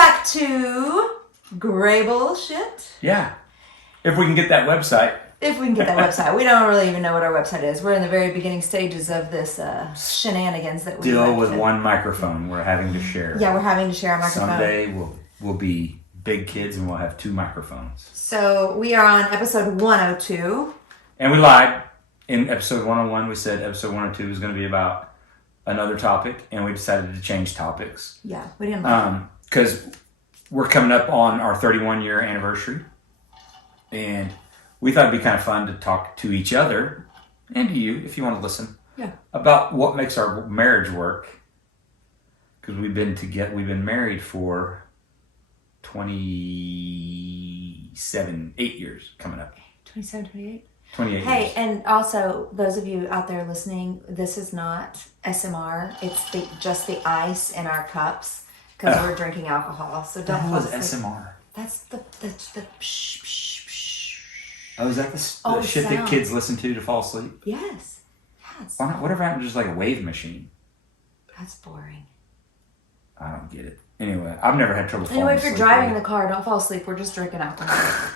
back to Gray Bullshh-it. Yeah. If we can get that website. If we can get that website. We don't really even know what our website is. We're in the very beginning stages of this shenanigans that we Still with one microphone we're having to share. Yeah, we're having to share a microphone. Someday we'll be big kids and we'll have two microphones. So we are on episode 102. And we lied. In episode 101, we said episode 102 was going to be about another topic, and we decided to change topics. Yeah, we didn't lie. Because we're coming up on our 31-year anniversary, and we thought it'd be kind of fun to talk to each other, and to you, if you want to listen, about what makes our marriage work. Because we've been married for 8 years coming up. 27, 28? 28 Hey, years. and also, those of you out there listening, this is not SMR. It's just the ice in our cups because we're drinking alcohol. So don't fall asleep. SMR? That's the psh, psh, psh. Oh, is that the shit sound that kids listen to fall asleep? Yes. Why not? Whatever happened to just like a wave machine? That's boring. I don't get it. Anyway, I've never had trouble falling Anyway, asleep. if you're driving the car, don't fall asleep. We're just drinking alcohol.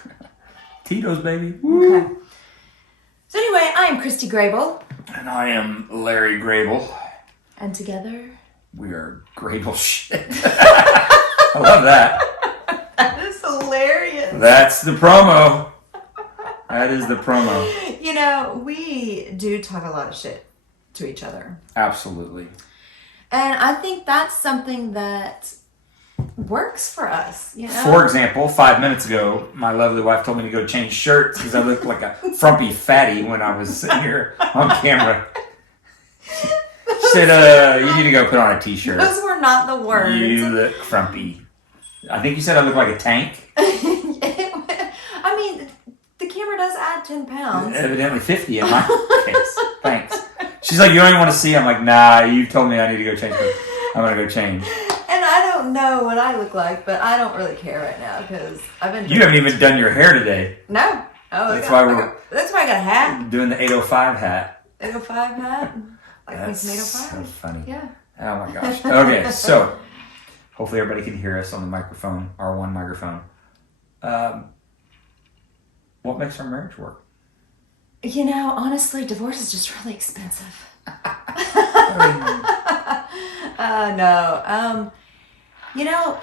Tito's, baby. Woo. Okay. So anyway, I am Christy Grable. And I am Larry Grable. And together... we are Grable shit. I love that. That is hilarious. That's the promo. That is the promo. You know, we do talk a lot of shit to each other. Absolutely. And I think that's something that works for us, you know? For example, 5 minutes ago, my lovely wife told me to go change shirts because I looked like a frumpy fatty when I was sitting here on camera. She said, you need to go put on a t-shirt. Those were not the words. You look frumpy. I think you said I look like a tank. I mean, the camera does add 10 pounds. Evidently 50 in my case. Thanks. She's like, you don't even want to see? I'm like, nah, you told me I need to go change. I'm going to go change. And I don't know what I look like, but I don't really care right now because I've been... You haven't even done your hair today. No. Oh, that's why I got a hat. Doing the 805 hat. 805 hat? Like that's 805? so funny. Yeah. Oh my gosh. Okay, so hopefully everybody can hear us on the microphone, our one microphone. What makes our marriage work? You know, honestly, divorce is just really expensive. No. You know,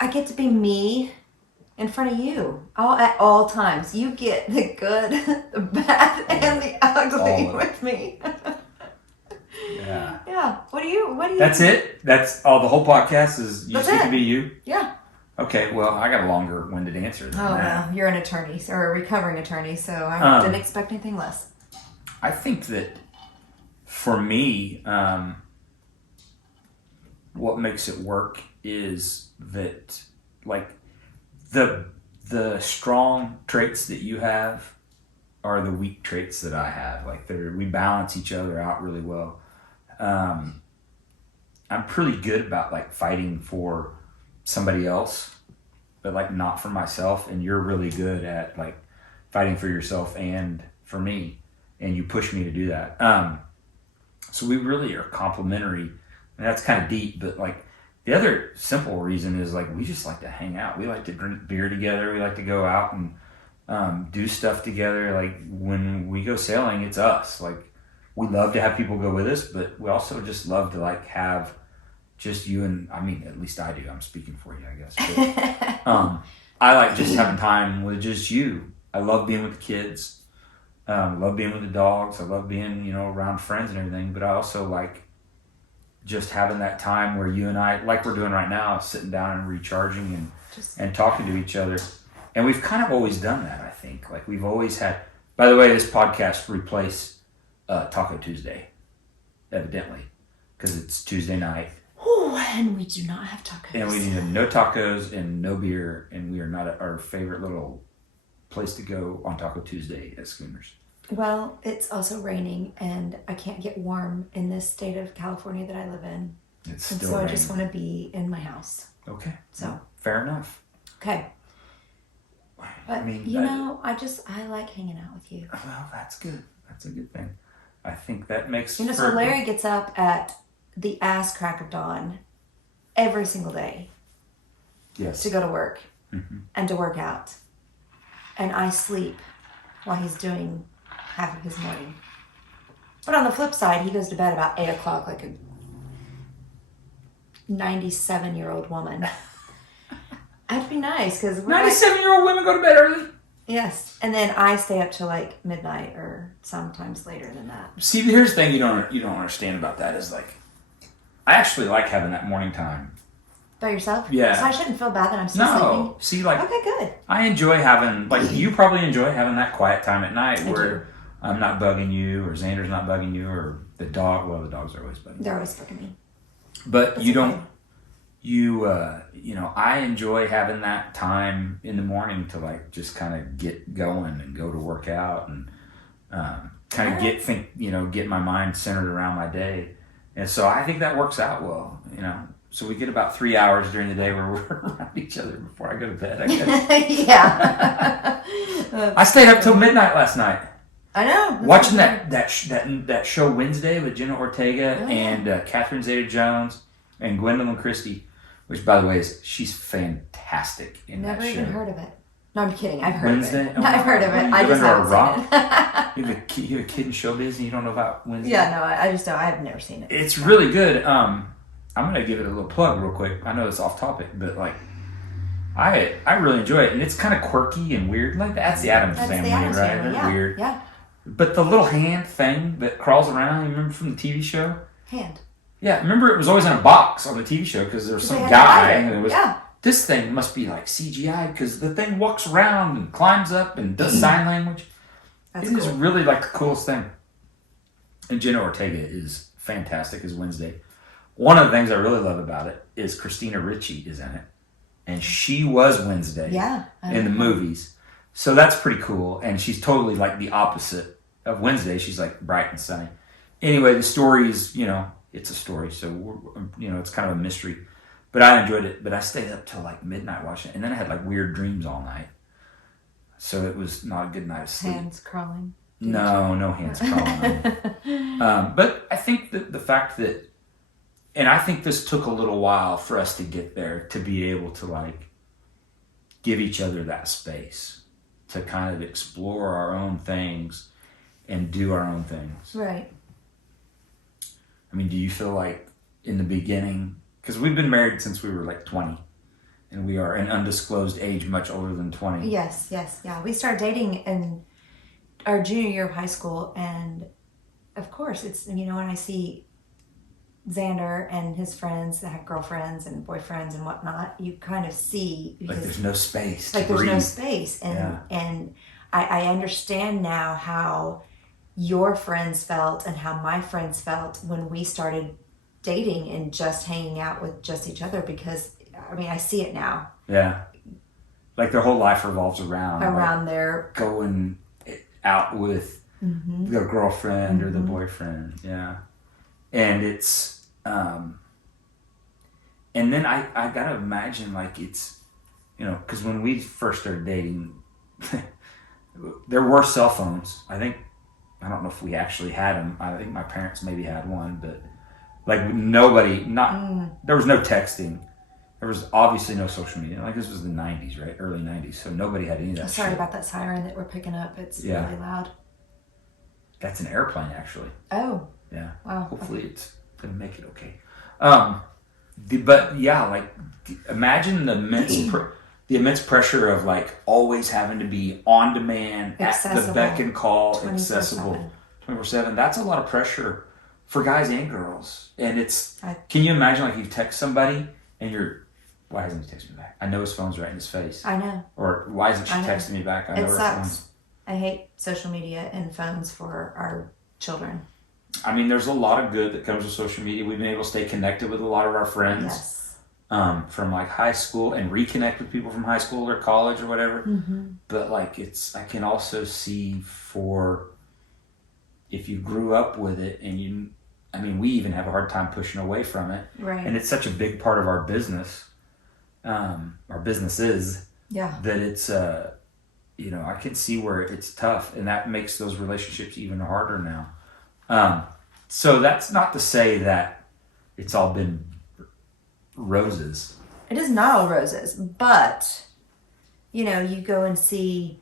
I get to be me in front of you at all times. You get the good, the bad, and the ugly with me. Yeah. Yeah. What do you? That's it? That's all the whole podcast is you That's just get it. to be you? Yeah. Okay, well, I got a longer-winded answer than that. Well, you're an attorney, or a recovering attorney, so I didn't expect anything less. I think that for me, what makes it work is that, like, the strong traits that you have are the weak traits that I have. Like, we balance each other out really well. I'm pretty good about, like, fighting for somebody else, but, like, not for myself. And you're really good at, like, fighting for yourself and for me. And you push me to do that. So we really are complementary. And that's kind of deep, but, like, the other simple reason is, like, we just like to hang out. We like to drink beer together. We like to go out and do stuff together. Like, when we go sailing, it's us. Like, we love to have people go with us, but we also just love to, like, have just you and, I mean, at least I do. I'm speaking for you, I guess. But, I like just having time with just you. I love being with the kids. I love being with the dogs. I love being, you know, around friends and everything. But I also like just having that time where you and I, like we're doing right now, sitting down and recharging and talking to each other. And we've kind of always done that, I think. Like, we've always had, by the way, this podcast replaced Taco Tuesday, evidently, because it's Tuesday night. Ooh, and we do not have tacos. And we need no tacos and no beer, and we are not our favorite little place to go on Taco Tuesday at Schooners. Well, it's also raining, and I can't get warm in this state of California that I live in. It's still so raining. I just want to be in my house. Okay. So fair enough. Okay. But, I mean, I like hanging out with you. Well, that's good. That's a good thing. I think that makes... You know, so Larry gets up at the ass crack of dawn every single day. Yes. to go to work Mm-hmm. and to work out. And I sleep while he's doing half of his morning. But on the flip side, he goes to bed about 8 o'clock like a 97-year-old woman. That'd be nice because 97-year-old women go to bed early. Yes, and then I stay up till like midnight or sometimes later than that. See, here's the thing you don't understand about that is like, I actually like having that morning time. By yourself? Yeah. So I shouldn't feel bad that I'm still sleeping? No. See, like, okay, good. I enjoy having, like, you probably enjoy having that quiet time at night I where do. I'm not bugging you or Xander's not bugging you or the dog. Well, the dogs are always bugging you. They're always fucking me. But That's you okay. don't, you know, I enjoy having that time in the morning to, like, just kind of get going and go to work out and kind of get my mind centered around my day. And so I think that works out well, you know. So we get about 3 hours during the day where we're around each other before I go to bed, I guess. Yeah. I stayed up till midnight last night. I know. Watching that show Wednesday with Jenna Ortega Oh, yeah. and Catherine Zeta-Jones and Gwendolyn Christie, which, by the way, she's fantastic in Never that show. even heard of it. No, I'm kidding. I've heard Wednesday? of it. No, I've heard of it. You I just live under haven't a seen it. You have a kid in showbiz and you don't know about Wednesday? Yeah, no, I just don't. I have never seen it. It's really good. I'm gonna give it a little plug real quick. I know it's off topic, but like, I really enjoy it, and it's kind of quirky and weird. Like that's the Addams That's family, the Addams right? family. They're Yeah. weird. Yeah. But the little hand thing that crawls around, you remember from the TV show? Hand. Yeah, remember it was always in a box on the TV show because there was some They had guy, to hide it. and it was Yeah. this thing must be like CGI because the thing walks around and climbs up and does sign language. That's It is cool. really like the coolest thing. And Jenna Ortega is fantastic as Wednesday. One of the things I really love about it is Christina Ricci is in it. And she was Wednesday Yeah. in the movies. So that's pretty cool. And she's totally like the opposite of Wednesday. She's like bright and sunny. Anyway, the story is, you know, it's a story. So, you know, it's kind of a mystery. But I enjoyed it. But I stayed up till like midnight watching it. And then I had like weird dreams all night. So it was not a good night of sleep. Hands crawling. No hands crawling. But I think that the fact that, and I think this took a little while for us to get there to be able to like give each other that space to kind of explore our own things and do our own things. Right. I mean, do you feel like in the beginning, because we've been married since we were like 20 and we are an undisclosed age much older than 20. Yes. Yeah. We started dating in our junior year of high school, and of course, it's, you know, when I see Xander and his friends that have girlfriends and boyfriends and whatnot, you kind of see Like there's no space. like to there's no breathe. space, and Yeah. and I understand now how your friends felt and how my friends felt when we started dating and just hanging out with just each other, because I mean I see it now Yeah. Like their whole life revolves around like, their going out with their girlfriend or the boyfriend. Yeah. And it's, and then I gotta imagine like it's, you know, because when we first started dating, there were cell phones. I don't know if we actually had them. I think my parents maybe had one, but like nobody, there was no texting. There was obviously no social media. Like this was the 90s, right? Early 90s. So nobody had any of that sorry shit. about that siren that we're picking up. It's Yeah. really loud. That's an airplane, actually. Oh, Yeah. wow. Hopefully it's gonna make it okay. But yeah, like imagine the immense pressure of like always having to be on demand, at the Accessible. beck and call, 24/7. accessible 24/7. That's a lot of pressure for guys and girls. And it's, I- can you imagine like you text somebody and you're, why hasn't he texted me back? I know his phone's right in his face. I know. Or why isn't she I know. texting me back? I know It her sucks. phone's. I hate social media and phones for our children. I mean, there's a lot of good that comes with social media. We've been able to stay connected with a lot of our friends. Yes. From like high school and reconnect with people from high school or college or whatever. But like I can also see for if you grew up with it and we even have a hard time pushing away from it. Right. And it's such a big part of our business. Our business is Yeah. that it's, I can see where it's tough and that makes those relationships even harder now. So that's not to say that it's all been roses It is not all roses, but you know, you go and see,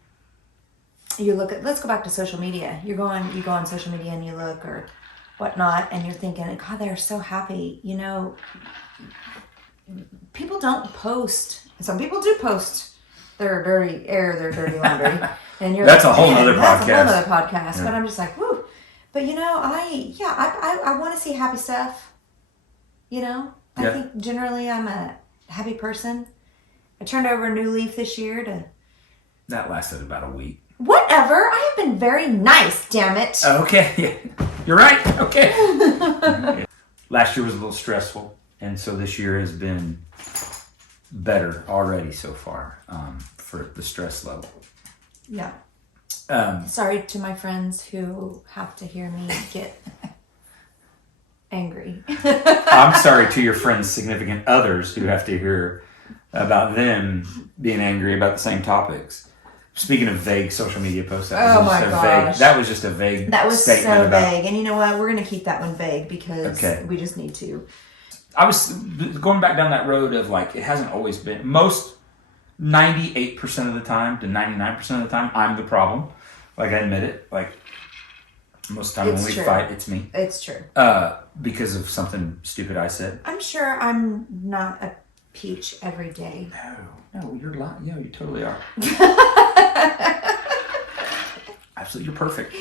you look at, let's go back to social media. You go on social media and you look or whatnot, and you're thinking, God, they're so happy. You know, people don't post. Some people do post their dirty laundry, and you're that's like, a whole man, nother that's podcast. a whole other podcast. Yeah. But I'm just like, whoo. But you know, I want to see happy stuff. You know, I think generally I'm a happy person. I turned over a new leaf this year to. That lasted about a week. Whatever. I have been very nice. Damn it. Okay, you're right. Okay. Last year was a little stressful, and so this year has been better already so far for the stress level. Yeah. Sorry to my friends who have to hear me get angry. I'm sorry to your friends' significant others who have to hear about them being angry about the same topics. Speaking of vague social media posts, that was just a vague That was statement so about, vague. And you know what? We're going to keep that one vague because we just need to. I was going back down that road of like, it hasn't always been. Most 98% of the time to 99% of the time, I'm the problem. Like, I admit it. Like, most of the time when we fight, it's me. It's true. Because of something stupid I said. I'm sure I'm not a peach every day. No, you're lying. Yeah, you totally are. Absolutely, you're perfect.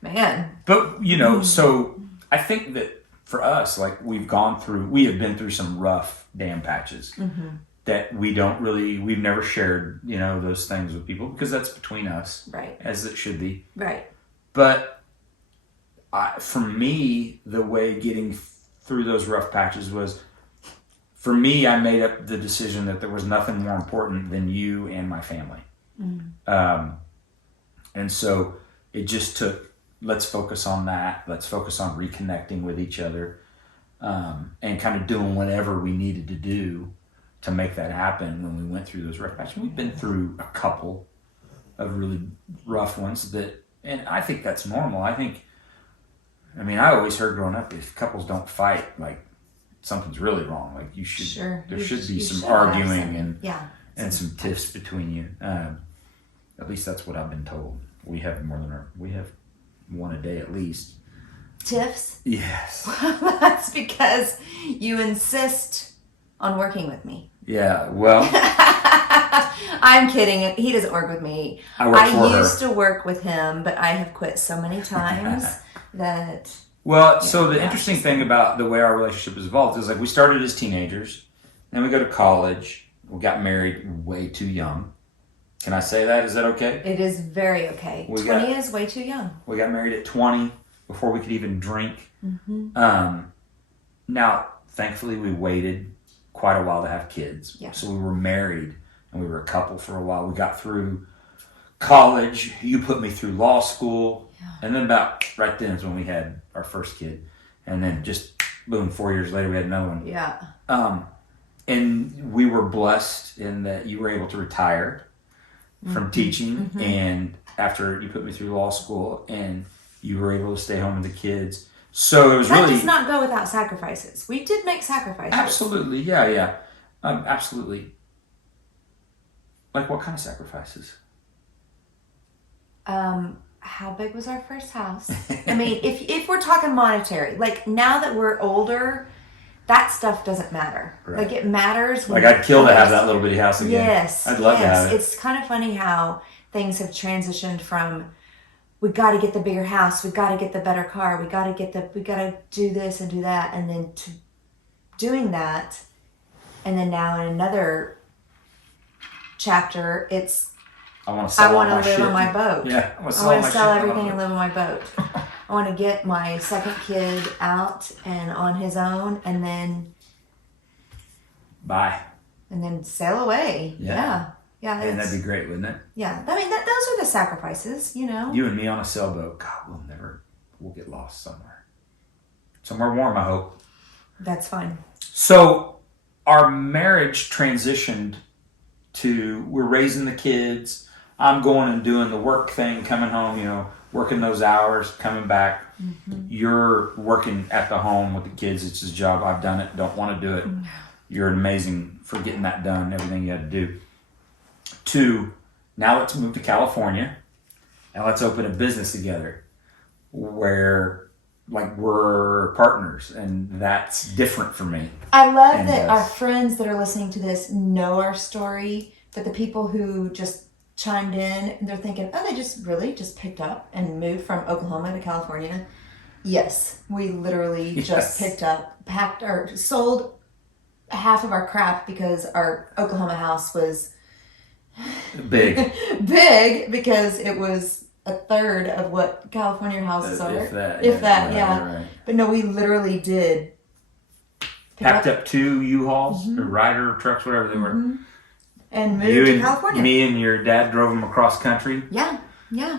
Man. But, you know, so I think that for us, like, we have been through some rough damn patches that we've never shared, you know, those things with people because that's between us. Right. As it should be. Right. But for me, the way getting through those rough patches was, for me, I made up the decision that there was nothing more important than you and my family. And so it just took, let's focus on that. Let's focus on reconnecting with each other and kind of doing whatever we needed to do to make that happen when we went through those rough patches. We've been through a couple of really rough ones and I think that's normal. I always heard growing up, if couples don't fight, like, something's really wrong. Like, there should be some arguing and some tiffs between you. At least that's what I've been told. We have one a day at least. Tiffs? Yes. That's because you insist on working with me. Yeah, well. I'm kidding. He doesn't work with me. I used to work with him, but I have quit so many times that... Well, so the interesting thing about the way our relationship has evolved is, like, we started as teenagers, then we go to college, we got married way too young. Can I say that? Is that okay? It is very okay. 20 is way too young. We got married at 20 before we could even drink. Now, thankfully, we waited quite a while to have kids. Yeah. So we were married and we were a couple for a while. We got through college. You put me through law school. Yeah. And then about right then is when we had our first kid. And then just boom, 4 years later, we had another one. Yeah. And we were blessed in that you were able to retire from teaching. And after you put me through law school and you were able to stay home with the kids. So it was that does not go without sacrifices. We did make sacrifices. Absolutely. Yeah. Absolutely. Like, what kind of sacrifices? How big was our first house? I mean, if we're talking monetary, like, now that we're older, that stuff doesn't matter. Right. Like, it matters when... Like, I'd kill to have that little bitty house again. Yes. I'd love to have it. It's kind of funny how things have transitioned from, we got to get the bigger house, we got to get the better car, we got to do this and do that, and then to doing that, and then now in another chapter, it's, I want to live on my boat. Yeah, I want to sell everything and live on my boat. I want to get my second kid out and on his own, and then bye, and then sail away. Yeah. And that'd be great, wouldn't it? Yeah, I mean, those are the sacrifices, you know. You and me on a sailboat. God, we'll get lost somewhere warm, I hope. That's fine. So our marriage transitioned to, we're raising the kids. I'm going and doing the work thing, coming home, you know, working those hours, coming back. You're working at the home with the kids. It's his job. I've done it. Don't want to do it. You're amazing for getting that done, everything you had to do. 2, now let's move to California and let's open a business together where like we're partners, and that's different for me. I love And, that our friends that are listening to this know our story, but the people who just chimed in, they're thinking, oh, they just picked up and moved from Oklahoma to California. Yes, we literally just picked up, packed, or sold half of our crap because our Oklahoma house was Big. big because it was a third of what California houses are. If that, yeah. Right. But no, we literally did. Packed up 2 U-Hauls, or Ryder trucks, whatever they were. And moved You to and California. me and your dad drove them across country Yeah,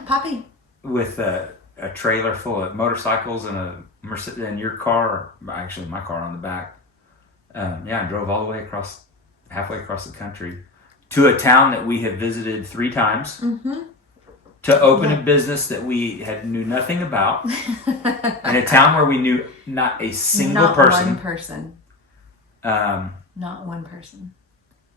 Poppy. with a trailer full of motorcycles and a Mercedes, and your car, actually my car on the back. I drove all the way halfway across the country to a town that we have visited 3 times to open a business that we knew nothing about in a town where we knew not a single person. Not one person. Not one person.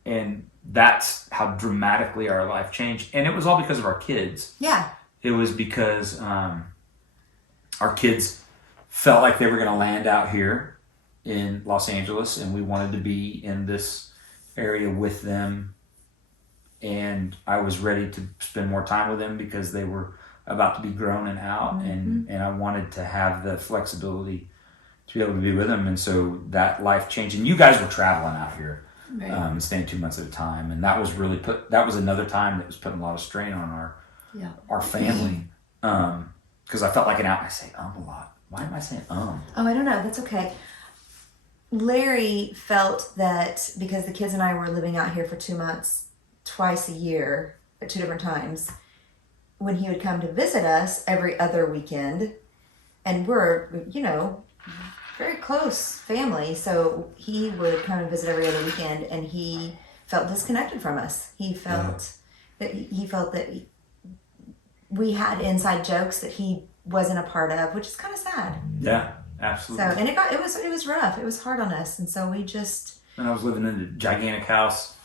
And that's how dramatically our life changed. And it was all because of our kids. Yeah. It was because our kids felt like they were going to land out here in Los Angeles, and we wanted to be in this area with them. And I was ready to spend more time with them because they were about to be grown and out, and I wanted to have the flexibility to be able to be with them. And so that life changed. And you guys were traveling out here. Right. Staying 2 months at a time, and that was really that was another time that was putting a lot of strain on our family, because I felt like I say a lot. Why am I saying Oh, I don't know. That's okay. Larry felt that because the kids and I were living out here for 2 months, twice a year at 2 different times, when he would come to visit us every other weekend, and we're, very close family, so he would come and visit every other weekend, and he felt disconnected from us. He felt that we had inside jokes that he wasn't a part of, which is kind of sad. Yeah, absolutely. So, and it was rough. It was hard on us, and so we just. And I was living in a gigantic house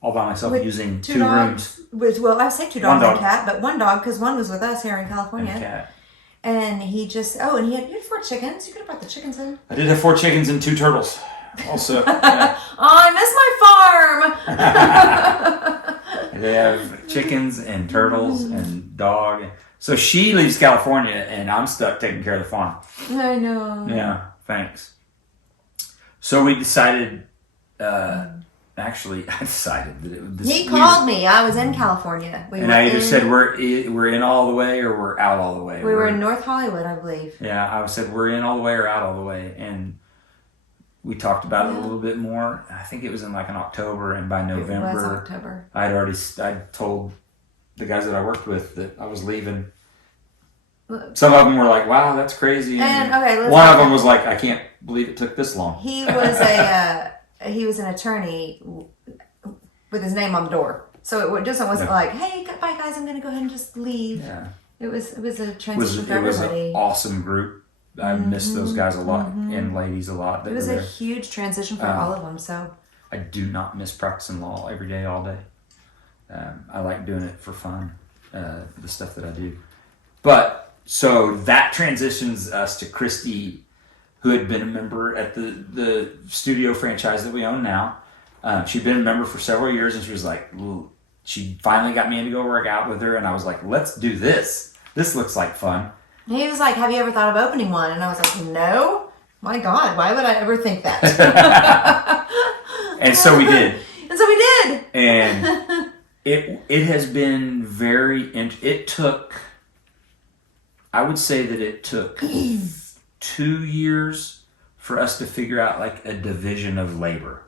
all by myself, using 2 dogs, rooms. Well, I say 2 dogs and a cat, but 1 dog because 1 was with us here in California. And a cat. And he just, and you had 4 chickens. You could have brought the chickens in. I did have 4 chickens and 2 turtles. Also, I miss my farm. They have chickens and turtles and dog. So she leaves California, and I'm stuck taking care of the farm. I know. Yeah, thanks. So we decided. Actually, I decided that it would. He called me. I was in California. I either said we're in all the way or we're out all the way. We were in North Hollywood, I believe. Yeah, I said we're in all the way or out all the way, and we talked about it a little bit more. I think it was in like in October, and by November, it was October. I told the guys that I worked with that I was leaving. Some of them were like, "Wow, that's crazy," and one of them was like, "I can't believe it took this long." He was an attorney with his name on the door, so it just wasn't like, "Hey, bye guys, I'm going to go ahead and just leave." Yeah, it was a transition for everybody. It was an awesome group. I missed those guys a lot and ladies a lot. It was a huge transition for all of them. So I do not miss practicing law every day, all day. I like doing it for fun, the stuff that I do. But so that transitions us to Christy, who had been a member at the studio franchise that we own now. She'd been a member for several years, and she was like, she finally got me in to go work out with her, and I was like, let's do this. This looks like fun. He was like, have you ever thought of opening one? And I was like, no. My God, why would I ever think that? And so we did. And it has been it took, I would say that it took 2 years for us to figure out like a division of labor,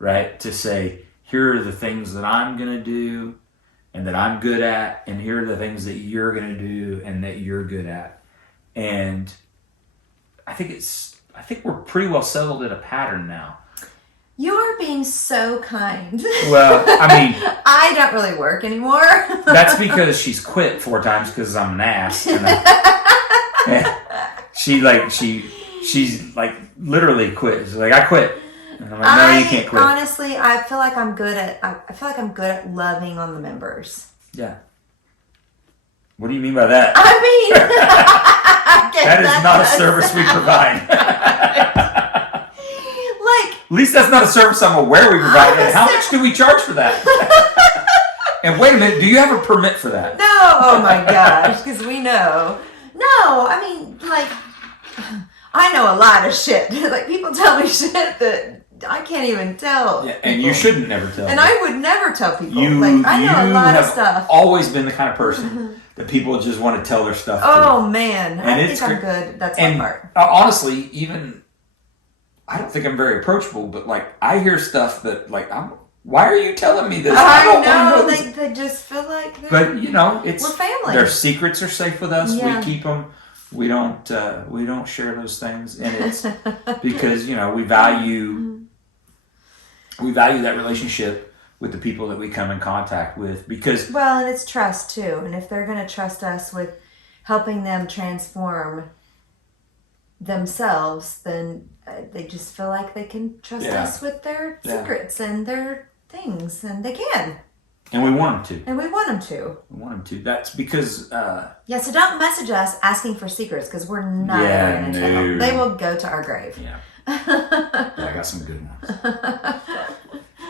right? To say, here are the things that I'm going to do and that I'm good at, and here are the things that you're going to do and that you're good at. And I think we're pretty well settled in a pattern now. You are being so kind. Well, I mean, I don't really work anymore. That's because she's quit 4 times because I'm an ass. And she's like literally quit. She's like, I quit. And I'm like, no, you can't quit. Honestly, I feel like I'm good at loving on the members. Yeah. What do you mean by that? I mean, that is not a service we provide. Like, at least that's not a service I'm aware we provide. And how much do we charge for that? And wait a minute, do you have a permit for that? No, oh my gosh, because we know. No, I mean, like, I know a lot of shit. Like, people tell me shit that I can't even tell. Yeah, and you shouldn't never tell. And I would never tell people. You, like, I know a lot of have stuff. Always been the kind of person that people just want to tell their stuff to. Oh man, And I think I'm good. That's my part. Honestly, even I don't think I'm very approachable, but like I hear stuff that like why are you telling me this? I don't know. wanna know They just feel like but you know, we're family. Their secrets are safe with us. Yeah. We keep them. We don't share those things, and it's because you know we value that relationship with the people that we come in contact with because well, and it's trust too. And if they're going to trust us with helping them transform themselves, then they just feel like they can trust us with their secrets and their things, and they can. And we want them to. And we want them to. We want them to. That's because... yeah, so don't message us asking for secrets, because we're not ever going to tell them. They will go to our grave. Yeah. Yeah, I got some good ones.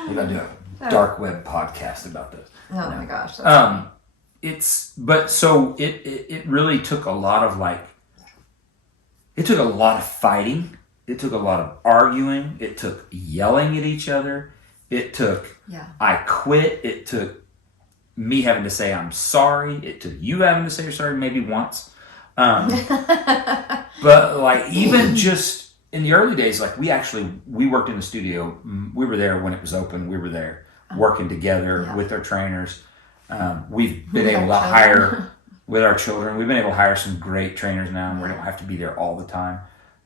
Maybe I'll do a dark web podcast about this. Oh my gosh. It really took a lot of it took a lot of fighting. It took a lot of arguing. It took yelling at each other. It took, I quit. It took me having to say I'm sorry. It took you having to say you're sorry maybe once. But like even just in the early days, like we worked in the studio. We were there when it was open. We were there working together with our trainers. We've been able to hire with our children. We've been able to hire some great trainers now, and we don't have to be there all the time.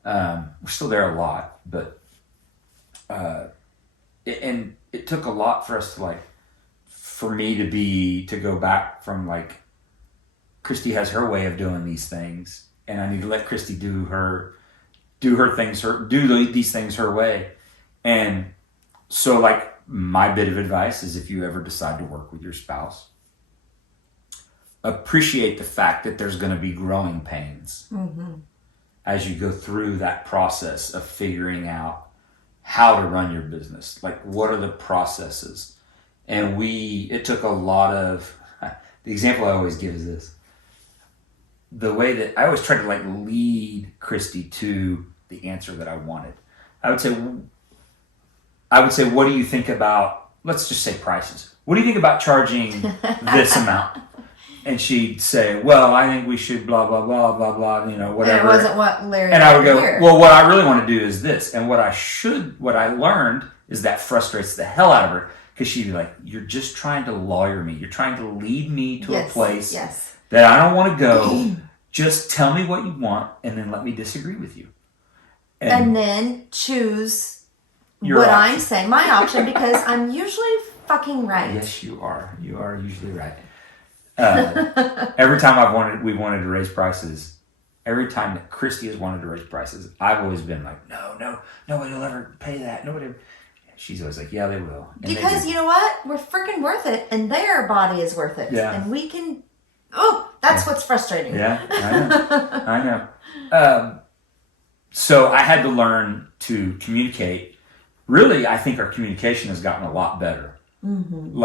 We're still there a lot, but it took a lot for us to for me to go back from Christy has her way of doing these things, and I need to let Christy do these things her way. And so my bit of advice is if you ever decide to work with your spouse, appreciate the fact that there's going to be growing pains as you go through that process of figuring out how to run your business. Like, what are the processes? And it took a lot of, the example I always give is this. The way that I always try to lead Christy to the answer that I wanted. I would say, what do you think about, let's just say prices. What do you think about charging this amount? And she'd say, well, I think we should blah, blah, blah, blah, blah, whatever. And it wasn't what Larry And I would go, here. well, what I really want to do is this. And what I learned is that frustrates the hell out of her, because she'd be like, you're just trying to lawyer me. You're trying to lead me to a place that I don't want to go. Just tell me what you want, and then let me disagree with you. And then choose what I'm saying, my option, because I'm usually fucking right. Yes, you are. You are usually right. Every time we wanted to raise prices, every time that Christy has wanted to raise prices, I've always been like, no, nobody will ever pay that. Nobody. She's always like, yeah, they will. And because you know what? We're freaking worth it, and their body is worth it. Yeah. And we can. Oh, that's what's frustrating. Yeah, I know. So I had to learn to communicate. Really, I think our communication has gotten a lot better. Mm-hmm.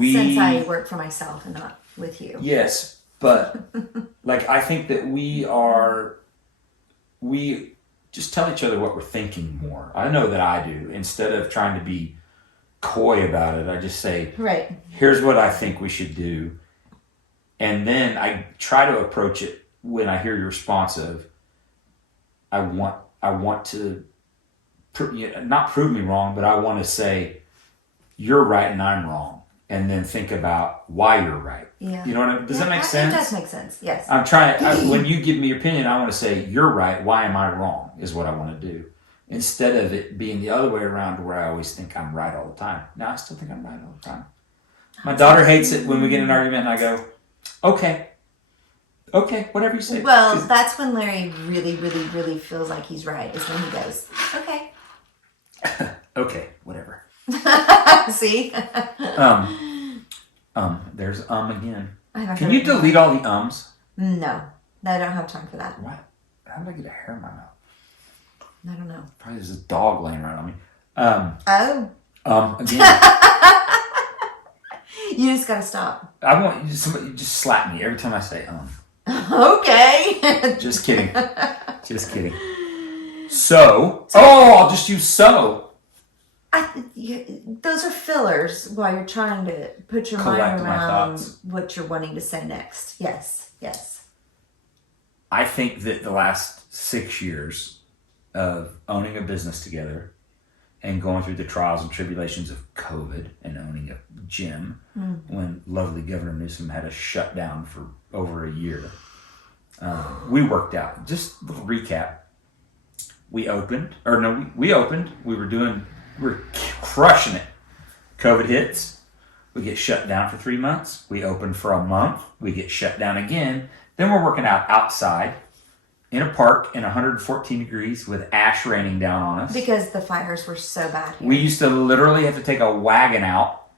Since I work for myself and not with you. Yes, but I think that we just tell each other what we're thinking more. I know that I do. Instead of trying to be coy about it, I just say, right, here's what I think we should do. And then I try to approach it when I hear your response of, I want to not prove me wrong, but I want to say you're right and I'm wrong, and then think about why you're right. Yeah. You know what I mean? Does that make sense? It does make sense. Yes. I'm trying. When you give me your opinion, I want to say you're right. Why am I wrong? Is what I want to do, instead of it being the other way around, where I always think I'm right all the time. Now I still think I'm right all the time. My daughter hates it when we get in an argument, and I go, okay, whatever you say. Well, that's when Larry really, really, really feels like he's right, is when he goes, okay. Okay, whatever. See? There's again. I haven't Can heard you it in a delete all the ums? No, I don't have time for that. What? How did I get a hair in my mouth? I don't know. Probably there's a dog laying around on me. Again. You just gotta stop. I want somebody just slap me every time I say Okay. Just kidding. Just kidding. So, I'll just use so. Those are fillers while you're trying to put your Collect mind my around thoughts. what you're wanting to say next. Yes. I think that the last 6 years of owning a business together and going through the trials and tribulations of COVID and owning a gym when lovely Governor Newsom had us shut down for over a year, we worked out. Just a little recap. We opened. We were crushing it. COVID hits. We get shut down for 3 months. We open for a month. We get shut down again. Then we're working out outside in a park in 114 degrees with ash raining down on us. Because the fires were so bad here. We used to literally have to take a wagon out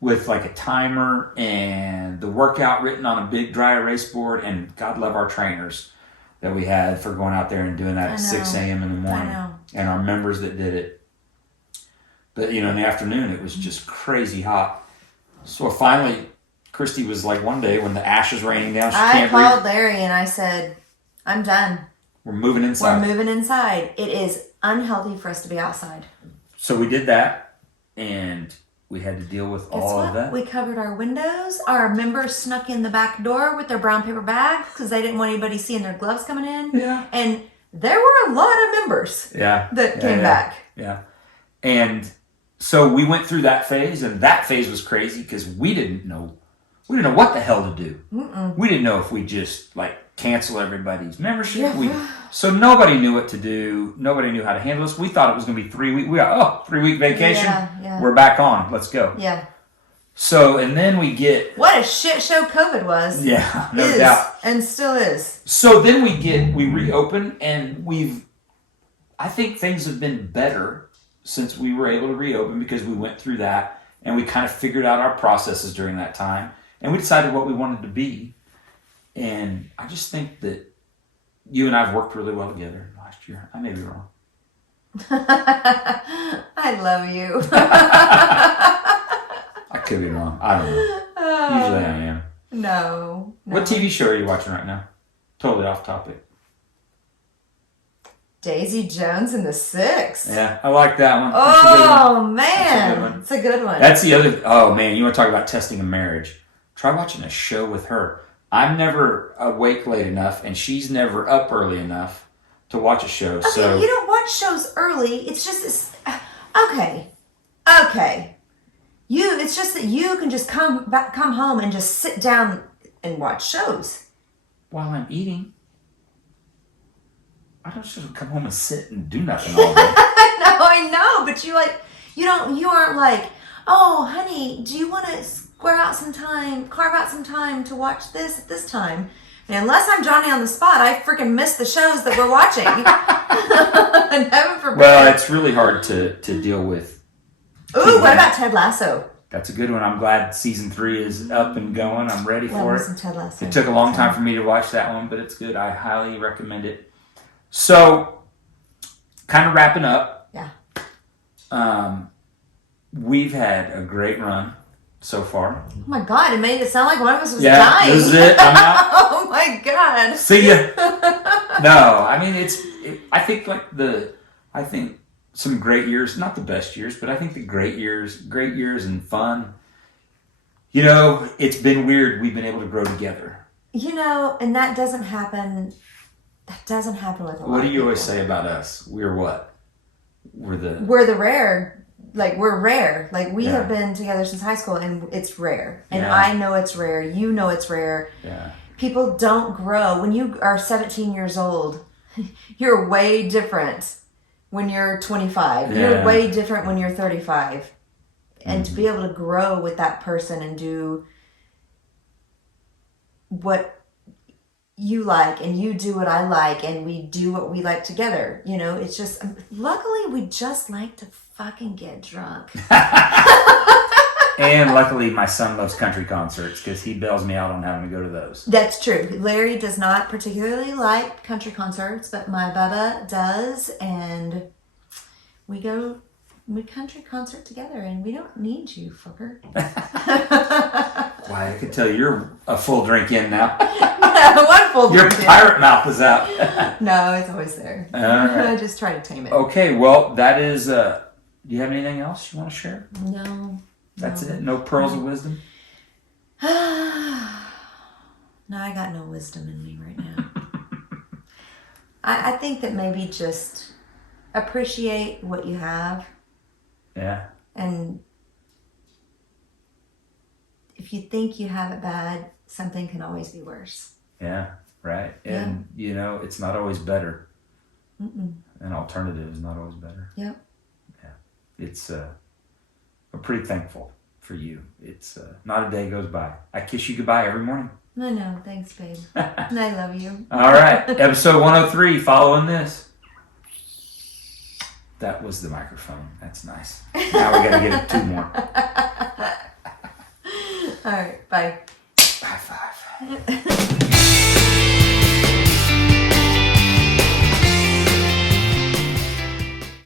with like a timer and the workout written on a big dry erase board. And God love our trainers that we had for going out there and doing that at 6 a.m. in the morning. I know. And our members that did it. But, in the afternoon, it was just crazy hot. So finally, Christy was like, one day when the ash is raining down, I called Larry and I said, I'm done. We're moving inside. We're moving inside. It is unhealthy for us to be outside. So we did that, and we had to deal with all of that. We covered our windows. Our members snuck in the back door with their brown paper bags because they didn't want anybody seeing their gloves coming in. Yeah. And there were a lot of members that came back. Yeah. And so we went through that phase, and that phase was crazy because we didn't know what the hell to do. We didn't know if we just cancel everybody's membership. So nobody knew what to do. Nobody knew how to handle us. We thought it was going to be 3 weeks. We got 3-week vacation. Yeah. We're back on. Let's go. Yeah. So, and then we get... What a shit show COVID was. Yeah, no doubt. And still is. So then we reopen, and I think things have been better since we were able to reopen because we went through that and we kind of figured out our processes during that time and we decided what we wanted to be. And I just think that you and I have worked really well together last year. I may be wrong. I love you. I could be wrong. I don't know. Usually I am. No. What TV show are you watching right now? Totally off topic. Daisy Jones and the Six. Yeah, I like that one. Oh, man. It's a good one. That's the other... Oh, man, you want to talk about testing a marriage. Try watching a show with her. I'm never awake late enough, and she's never up early enough to watch a show. Okay, so you don't watch shows early. It's just... Okay. It's just that you can just come home and just sit down and watch shows. While I'm eating... I don't just come home and sit and do nothing all day. I know, but you aren't like, oh, honey, do you want to carve out some time to watch this at this time? And unless I'm Johnny on the spot, I freaking miss the shows that we're watching. And heaven forbid. Well, it's really hard to deal with. Ooh, what about Ted Lasso? That's a good one. I'm glad season 3 is up and going. I'm ready for it. Ted Lasso. It took a long time for me to watch that one, but it's good. I highly recommend it. So, kind of wrapping up. Yeah. We've had a great run so far. Oh my God, it made it sound like one of us was dying. Yeah, this is it. I'm out. Oh my God. See ya. No, I mean, I think some great years, not the best years, but I think the great years and fun. It's been weird. We've been able to grow together. And that doesn't happen. That doesn't happen with a lot What do of you people. always say about us? We're what? We're the rare. We're rare. We have been together since high school, and it's rare. And I know it's rare. You know it's rare. Yeah. People don't grow. When you are 17 years old, you're way different when you're 25. Yeah. You're way different when you're 35. And to be able to grow with that person and do what you like and you do what I like and we do what we like together. It's just, luckily we just like to fucking get drunk. And luckily, my son loves country concerts because he bails me out on having to go to those. That's true. Larry does not particularly like country concerts, but my Bubba does, and we country concert together, and we don't need you, fucker. Why, I could tell you're a full drink in now. One full Your drink in. pirate mouth is out. No, it's always there. All right. I just try to tame it. Okay, well, that is. Do you have anything else you want to share? No. That's it? No pearls of wisdom? No, I got no wisdom in me right now. I think that maybe just appreciate what you have. Yeah. And if you think you have it bad, something can always be worse. Yeah, right. And, it's not always better. Mm-mm. An alternative is not always better. Yep. Yeah. It's, I'm pretty thankful for you. It's, not a day goes by. I kiss you goodbye every morning. I know. Thanks, babe. And I love you. All right. Episode 103, following this. That was the microphone. That's nice. Now we got to get 2 more. All right. Bye. High five.